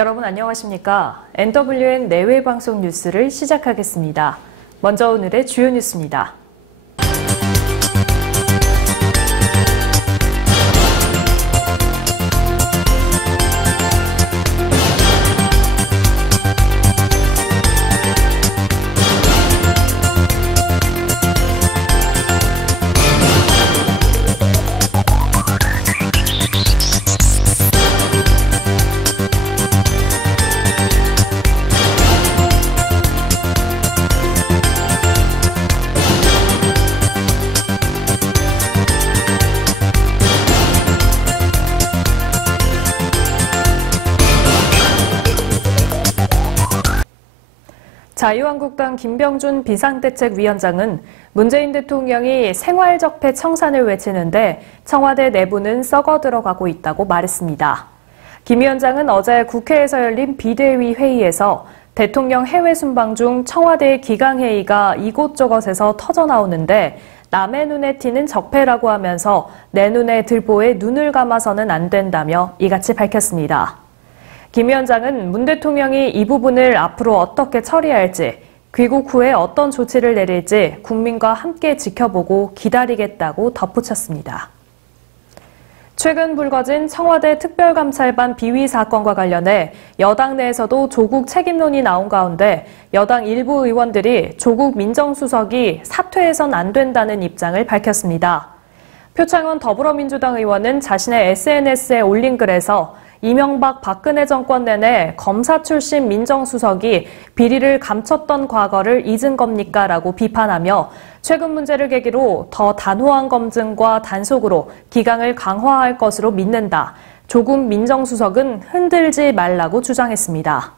여러분 안녕하십니까? NWN 내외 방송 뉴스를 시작하겠습니다. 먼저 오늘의 주요 뉴스입니다. 자유한국당 김병준 비상대책위원장은 문재인 대통령이 생활적폐 청산을 외치는데 청와대 내부는 썩어 들어가고 있다고 말했습니다. 김 위원장은 어제 국회에서 열린 비대위 회의에서 대통령 해외 순방 중 청와대의 기강회의가 이곳저곳에서 터져나오는데 남의 눈에 튀는 적폐라고 하면서 내 눈에 들보에 눈을 감아서는 안 된다며 이같이 밝혔습니다. 김 위원장은 문 대통령이 이 부분을 앞으로 어떻게 처리할지, 귀국 후에 어떤 조치를 내릴지 국민과 함께 지켜보고 기다리겠다고 덧붙였습니다. 최근 불거진 청와대 특별감찰반 비위 사건과 관련해 여당 내에서도 조국 책임론이 나온 가운데 여당 일부 의원들이 조국 민정수석이 사퇴해선 안 된다는 입장을 밝혔습니다. 표창원 더불어민주당 의원은 자신의 SNS에 올린 글에서 이명박 박근혜 정권 내내 검사 출신 민정수석이 비리를 감췄던 과거를 잊은 겁니까? 라고 비판하며 최근 문제를 계기로 더 단호한 검증과 단속으로 기강을 강화할 것으로 믿는다. 조국 민정수석은 흔들지 말라고 주장했습니다.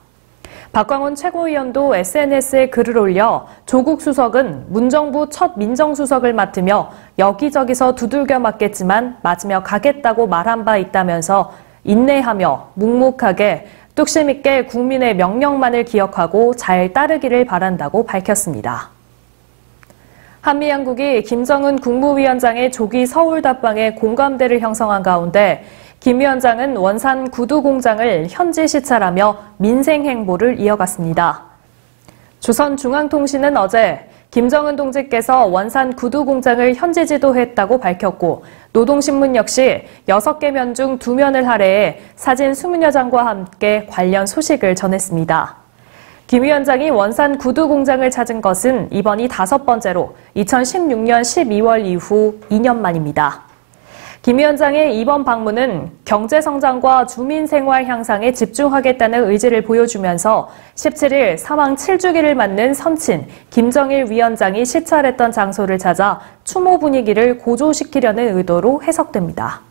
박광훈 최고위원도 SNS에 글을 올려 조국 수석은 문정부 첫 민정수석을 맡으며 여기저기서 두들겨 맞겠지만 맞으며 가겠다고 말한 바 있다면서 인내하며 묵묵하게 뚝심 있게 국민의 명령만을 기억하고 잘 따르기를 바란다고 밝혔습니다. 한미양국이 김정은 국무위원장의 조기 서울 답방에 공감대를 형성한 가운데 김 위원장은 원산 구두 공장을 현지 시찰하며 민생 행보를 이어갔습니다. 조선중앙통신은 어제 김정은 동지께서 원산 구두 공장을 현지 지도했다고 밝혔고 노동신문 역시 6개 면 중 2면을 할애해 사진 20여 장과 함께 관련 소식을 전했습니다. 김 위원장이 원산 구두 공장을 찾은 것은 이번이 5번째로 2016년 12월 이후 2년 만입니다. 김 위원장의 이번 방문은 경제성장과 주민생활 향상에 집중하겠다는 의지를 보여주면서 17일 사망 7주기를 맞는 선친 김정일 위원장이 시찰했던 장소를 찾아 추모 분위기를 고조시키려는 의도로 해석됩니다.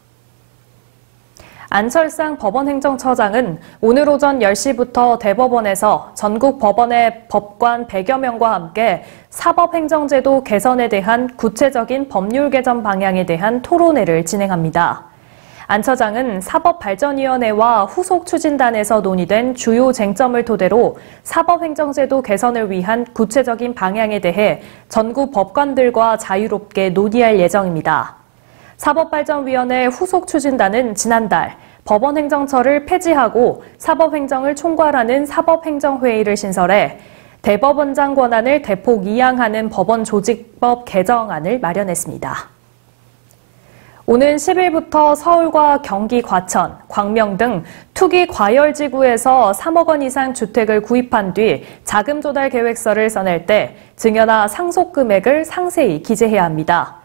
안철상 법원행정처장은 오늘 오전 10시부터 대법원에서 전국 법원의 법관 100여 명과 함께 사법행정제도 개선에 대한 구체적인 법률 개정 방향에 대한 토론회를 진행합니다. 안 처장은 사법발전위원회와 후속 추진단에서 논의된 주요 쟁점을 토대로 사법행정제도 개선을 위한 구체적인 방향에 대해 전국 법관들과 자유롭게 논의할 예정입니다. 사법발전위원회 후속 추진단은 지난달 법원행정처를 폐지하고 사법행정을 총괄하는 사법행정회의를 신설해 대법원장 권한을 대폭 이양하는 법원조직법 개정안을 마련했습니다. 오는 10일부터 서울과 경기 과천, 광명 등 투기 과열지구에서 3억 원 이상 주택을 구입한 뒤 자금 조달 계획서를 써낼 때 증여나 상속 금액을 상세히 기재해야 합니다.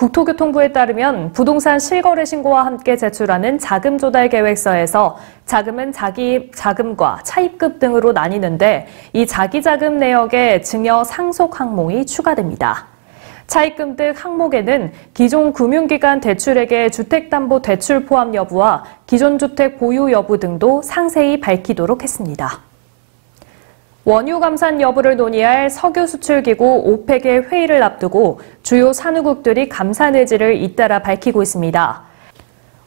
국토교통부에 따르면 부동산 실거래 신고와 함께 제출하는 자금 조달 계획서에서 자금은 자기 자금과 차입금 등으로 나뉘는데 이 자기 자금 내역에 증여 상속 항목이 추가됩니다. 차입금 등 항목에는 기존 금융기관 대출액의 주택담보대출 포함 여부와 기존 주택 보유 여부 등도 상세히 밝히도록 했습니다. 원유 감산 여부를 논의할 석유 수출기구 오펙의 회의를 앞두고 주요 산유국들이 감산 의지를 잇따라 밝히고 있습니다.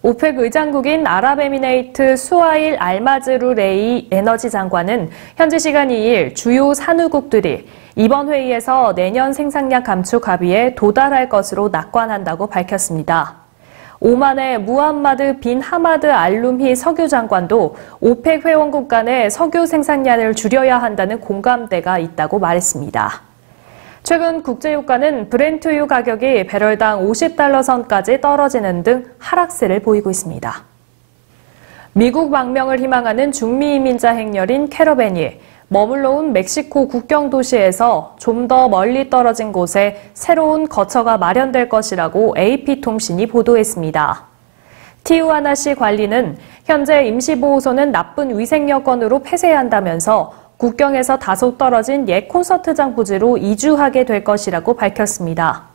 오펙 의장국인 아랍에미레이트 수하일 알마즈루레이 에너지 장관은 현지 시간 2일 주요 산유국들이 이번 회의에서 내년 생산량 감축 합의에 도달할 것으로 낙관한다고 밝혔습니다. 오만의 무함마드 빈 하마드 알룸히 석유 장관도 오펙 회원국 간의 석유 생산량을 줄여야 한다는 공감대가 있다고 말했습니다. 최근 국제유가는 브렌트유 가격이 배럴당 50달러 선까지 떨어지는 등 하락세를 보이고 있습니다. 미국 망명을 희망하는 중미 이민자 행렬인 캐러밴이 머물러 온 멕시코 국경 도시에서 좀 더 멀리 떨어진 곳에 새로운 거처가 마련될 것이라고 AP통신이 보도했습니다. 티우아나시 관리는 현재 임시보호소는 나쁜 위생 여건으로 폐쇄한다면서 국경에서 다소 떨어진 옛 콘서트장 부지로 이주하게 될 것이라고 밝혔습니다.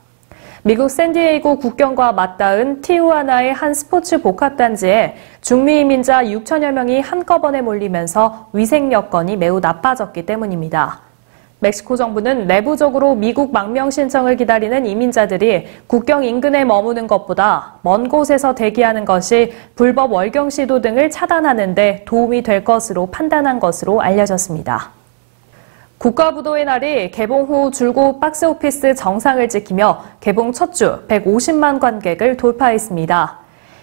미국 샌디에이고 국경과 맞닿은 티우아나의 한 스포츠 복합단지에 중미 이민자 6천여 명이 한꺼번에 몰리면서 위생 여건이 매우 나빠졌기 때문입니다. 멕시코 정부는 내부적으로 미국 망명 신청을 기다리는 이민자들이 국경 인근에 머무는 것보다 먼 곳에서 대기하는 것이 불법 월경 시도 등을 차단하는 데 도움이 될 것으로 판단한 것으로 알려졌습니다. 국가부도의 날이 개봉 후 줄곧 박스오피스 정상을 지키며 개봉 첫 주 150만 관객을 돌파했습니다.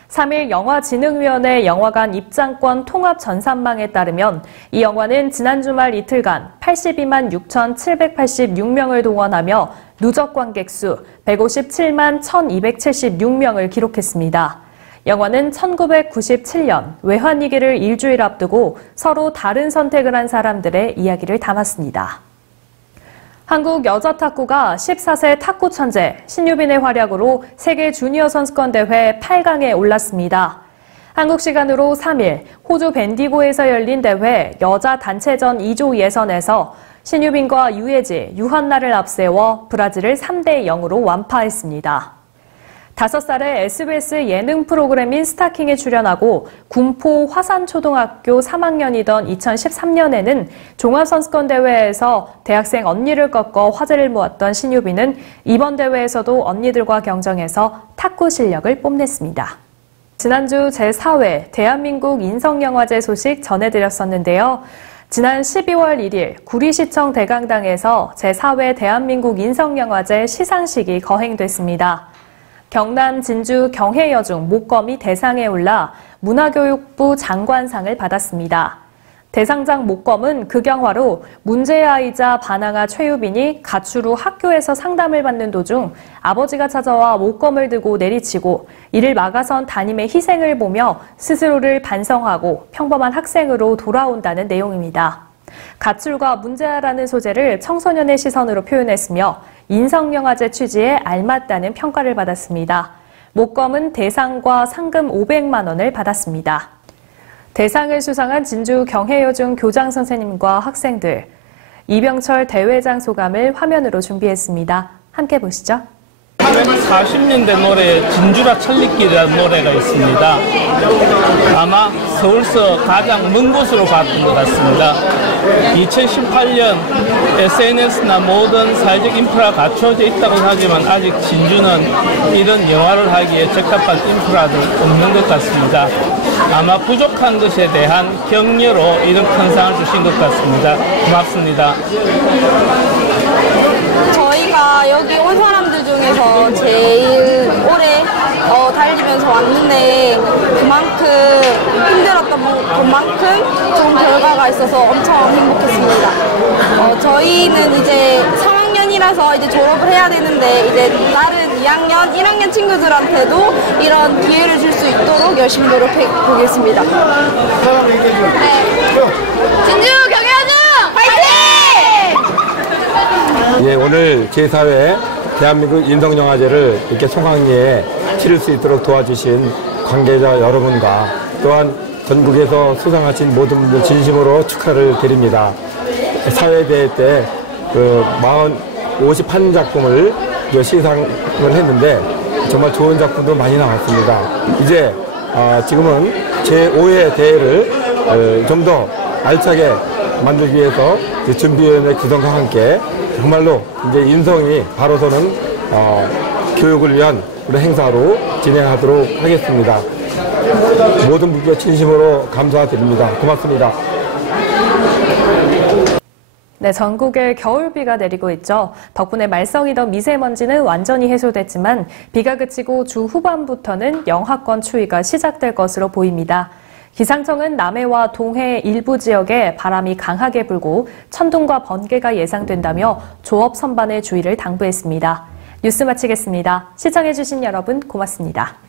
3일 영화진흥위원회 영화관 입장권 통합 전산망에 따르면 이 영화는 지난 주말 이틀간 82만 6,786명을 동원하며 누적 관객 수 157만 1,276명을 기록했습니다. 영화는 1997년 외환위기를 일주일 앞두고 서로 다른 선택을 한 사람들의 이야기를 담았습니다. 한국 여자 탁구가 14세 탁구 천재 신유빈의 활약으로 세계 주니어 선수권 대회 8강에 올랐습니다. 한국 시간으로 3일 호주 벤디고에서 열린 대회 여자 단체전 2조 예선에서 신유빈과 유예지, 유한나를 앞세워 브라질을 3대 0으로 완파했습니다. 5살에 SBS 예능 프로그램인 스타킹에 출연하고 군포 화산초등학교 3학년이던 2013년에는 종합선수권대회에서 대학생 언니를 꺾어 화제를 모았던 신유빈은 이번 대회에서도 언니들과 경쟁해서 탁구 실력을 뽐냈습니다. 지난주 제4회 대한민국 인성영화제 소식 전해드렸었는데요. 지난 12월 1일 구리시청 대강당에서 제4회 대한민국 인성영화제 시상식이 거행됐습니다. 경남 진주 경혜여중 목검이 대상에 올라 문화교육부 장관상을 받았습니다. 대상장 목검은 극영화로 문제의 아이자 반항아 최유빈이 가출 후 학교에서 상담을 받는 도중 아버지가 찾아와 목검을 들고 내리치고 이를 막아선 담임의 희생을 보며 스스로를 반성하고 평범한 학생으로 돌아온다는 내용입니다. 가출과 문제아라는 소재를 청소년의 시선으로 표현했으며 인성영화제 취지에 알맞다는 평가를 받았습니다. 목검은 대상과 상금 500만 원을 받았습니다. 대상을 수상한 진주 경혜여중 교장 선생님과 학생들, 이병철 대회장 소감을 화면으로 준비했습니다. 함께 보시죠. 40년대 노래 진주라 천리길이라는 노래가 있습니다. 아마 서울서 가장 먼 곳으로 갔던 것 같습니다. 2018년 SNS나 모든 사회적 인프라가 갖춰져 있다고 하지만 아직 진주는 이런 영화를 하기에 적합한 인프라도 없는 것 같습니다. 아마 부족한 것에 대한 격려로 이런 큰 상을 주신 것 같습니다. 고맙습니다. 저희가 여기 온 사람들 중에서 제일 오래 달리면서 왔는데 그만큼 힘들었던 것만큼 좋은 결과가 있어서 엄청 행복했습니다. 저희는 이제 3학년이라서 이제 졸업을 해야 되는데 이제 다른 2학년, 1학년 친구들한테도 이런 기회를 줄 수 있도록 열심히 노력해 보겠습니다. 네. 진주 경혜여중 화이팅! 예, 오늘 제4회 대한민국 인성영화제를 이렇게 송황리에 치를 수 있도록 도와주신 관계자 여러분과 또한 전국에서 수상하신 모든 분들 진심으로 축하를 드립니다. 사회대회 때 51작품을 시상을 했는데 정말 좋은 작품도 많이 나왔습니다. 이제 지금은 제5회 대회를 좀 더 알차게 만들기 위해서 준비위원회 구성과 함께 정말로 이제 인성이 바로서는 교육을 위한 우리 행사로 진행하도록 하겠습니다. 모든 분께 진심으로 감사드립니다. 고맙습니다. 네, 전국에 겨울비가 내리고 있죠. 덕분에 말썽이던 미세먼지는 완전히 해소됐지만 비가 그치고 주 후반부터는 영하권 추위가 시작될 것으로 보입니다. 기상청은 남해와 동해 일부 지역에 바람이 강하게 불고 천둥과 번개가 예상된다며 조업 선반에 주의를 당부했습니다. 뉴스 마치겠습니다. 시청해주신 여러분 고맙습니다.